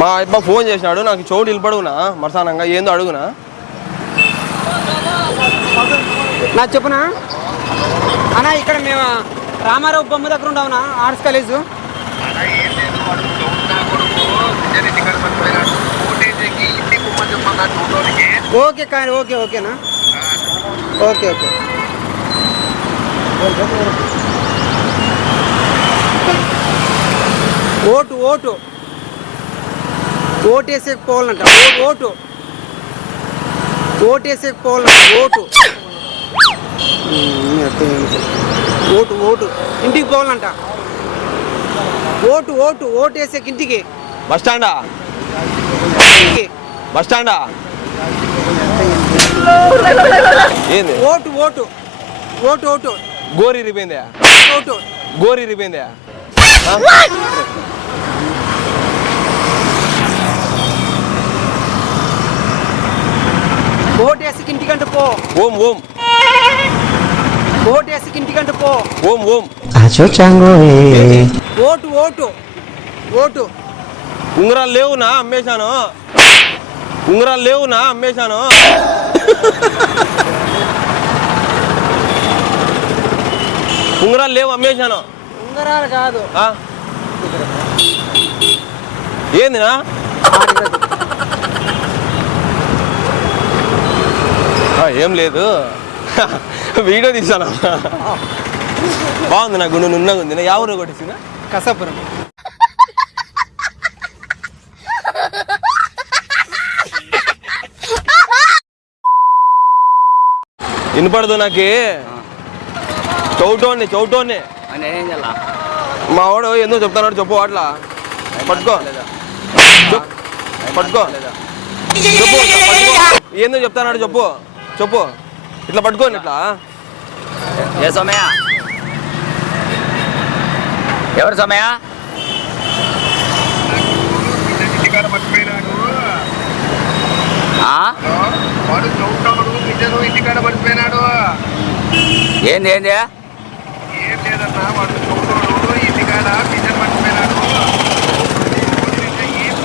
మా అబ్బా ఫోన్ చేసినాడు నాకు చోటు నిలబడుగునా? మరసానంగా ఏందో అడుగునా? నా చెప్పునా? అన్న ఇక్కడ మేము రామారావు బొమ్మ దగ్గర ఉండవునా ఆర్ట్స్ కాలేజ్? ఓకే కానీ ఓకే ఓకేనా? Okay okay. Vote vote. Vote వేసే పోవాలంట. ఓ- ఓటు. ఓటు. వేసే పోవాలంట ఓటు? Vote vote. ఇంటికి పోవాలంట. Vote vote. ఓటు వేసే ఇంటికి. బస్ స్టాండా? బస్ స్టాండా? ఏంది? Vote vote. Vote vote. గోరి ఇరిపోయిందా ఓటు గోరి ఇరిపోయిందా ఆ? ఓటు వేసి ఇంటికంటే పో. ఓం ఓం. ఓటు వేసి ఇంటికంటే పో. ఓం ఓం. Vote vote. ఓటు. ఉంగరాలు లేవునా అమ్మేశాను. ఉంగరాలు లేవునా అమ్మేశాను. ఉంగరాలు లేవు అమ్మేశాను. ఉంగరాలు కాదు. ఆ? ఏందినా ఏం లేదు. వీడియో తీసాను? బాగుంది నా గుండె నున్నగా ఉంది. నా ఎవరు కొట్టేసిందా? కసాపురం. వినపడదు నాకు. చౌటోని చౌటోని. మా వాడు ఎందుకు చెప్తాడు చెప్పు అట్లా పట్టుకో. పట్టుకో చెప్పు. ఏందో చెప్తానాడు చెప్పు. చెప్పు. ఇట్లా పట్టుకోండి ఇట్లా. ఏ సోమయ్య? ఎవరు సోమయ్య? ఏంది ఏంది ఏం లేదన్నా వాడు చౌటాడు ఇంటికాడ నిజం పడిపోయినాడు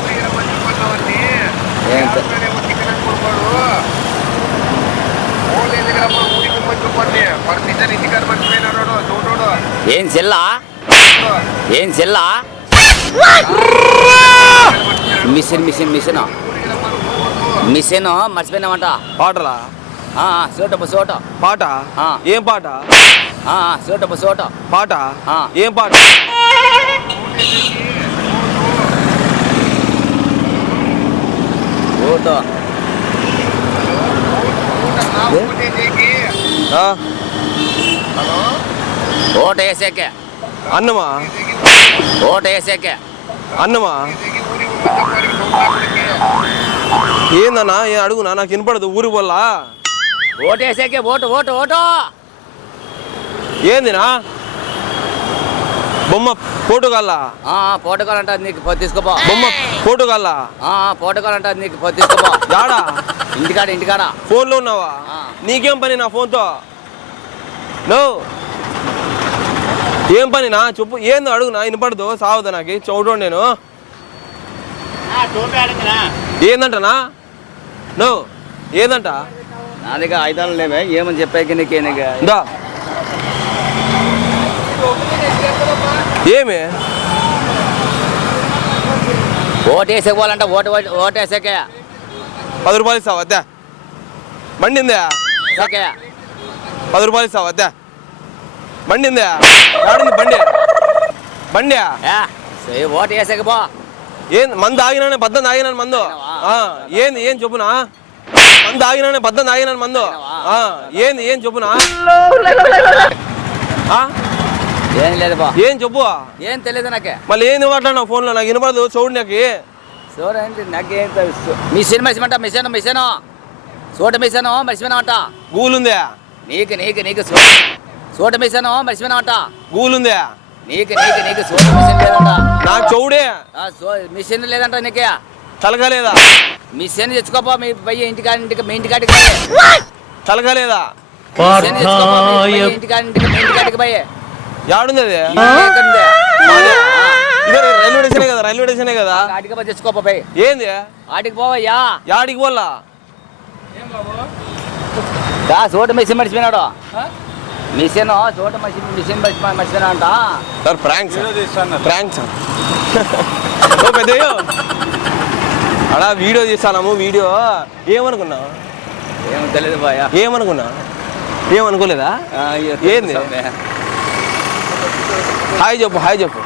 ఏం మర్చిపోతావని ఏంటి? టికెట్ కొడుకోడు ఓన్లీ దగ్గర ఊరికి మర్చిపోండి వాడు నిజం ఇంటికాడ పడిపోయినాడు చౌటాడు ఏం చెల్లా ఏం చెల్లా మిషన్ మిషన్ మిషన్. మిషన్ మర్చిపోయినామంట పాటలా? ఆ, సోటపు సోట పాట. ఏం పాట? ఆ, సోటపు సోట పాట. ఏం పాట? ఓటో ఆ? ఓట వేసేకే. అన్నమా? ఓట వేసేకే. అన్నమా? ఏందన్నా? ఏం అడుగునా? నాకు వినపడదు. ఊరి వల్ల? ఓటు వేసేకే. Vote vote vote. ఏందినా? బొమ్మ పోటుగాల్లా ఆ, పోటుకోవాలంట నీకు తీసుకోపో. బొమ్మ పోటుగాల్లా ఆ, పోటుకోవాలంట నీకు తీసుకోపో. యాడా? ఇంటికాడ ఇంటికాడ. ఫోన్లో ఉన్నావా. నీకేం పని నా ఫోన్తో? నో. ఏం పని? నా చెప్పు ఏందో అడుగు నా వినపడదు. సావదు నాకు? చౌటోండి నేను. ఏందంటనా? నో. ఏందంట? నా దగ్గర ఐదాలు లేవే. ఏమని చెప్పాక నీకే నీకు? దా. ఏమి? ఓటు వేసేపోవాలంట ఓటు ఓటు- ఓటు వేసేకే పది రూపాయలు ఇస్తావా? అద్దా బండి వేసేకే పది రూపాయలు ఇస్తావా? అద్దా బండి ఉందా ఆడింది బండి. బండి. ఏ, ఓటు వేసేక పో. ఏం మందు ఆగినానే పద్దం ఆగినాను మందు. ఏంది ఏం చెప్పునా? మందు ఆగినానే పద్దం ఆగినాను మందు. ఏంది ఏం చెప్పునా? ఆ, ఏం లేదు ఏం చెప్పు? ఏం తెలియదు నాకే. మళ్ళీ ఏంది మాట్లాడినావు ఫోన్లో? నాకు వినపడదు చూడు నాకు. చూడండి నాకేం తెలుసు. మిషన్ మర్చిపోంట మిషన్ మిషన్. చోట మిషన్ మర్చిపోయినామంట గూగుల్ ఉందా. నీకు నీకు నీకు చూ- చోట మిషన్ మర్చిపోయినామంట గూగుల్ ఉందా నీకు నీకు నీకు చోట మిషన్ లేదంట. నాకు చౌడే. ఆ, సో- మిషన్ లేదంట నీకే. తలకలేదా మిషన్ తెచ్చుకోపో మీ పయ్య ఇంటికాడి ఇంటికి తెచ్చుకోపో ఇంటికి మీ ఇంటికాడికి పోయి. యాడుంది అది. రైల్వే స్టేషనే కదా రైల్వే స్టేషనే కదా? ఆటికి పోయి తెచ్చుకోపోయి ఏంది? ఆటికి పోవయ్యా. యాడికి పోలా? చోట మిషన్ మర్చిపోయినాడు. మిషన్ చోట మిషన్ మిషన్ మర్చిపోయినా అంట? సార్ ప్రాంక్స్ ప్రాంక్స్ ఓ పెద్దయ్యో. అలా వీడియో తీస్తాము వీడియో. ఏమనుకున్నావు? ఏం తెలియదు పోయా ఏమనుకున్నా ఏమనుకోలేదా? ఏంది? హాయ్ చెప్పు హాయ్ చెప్పు.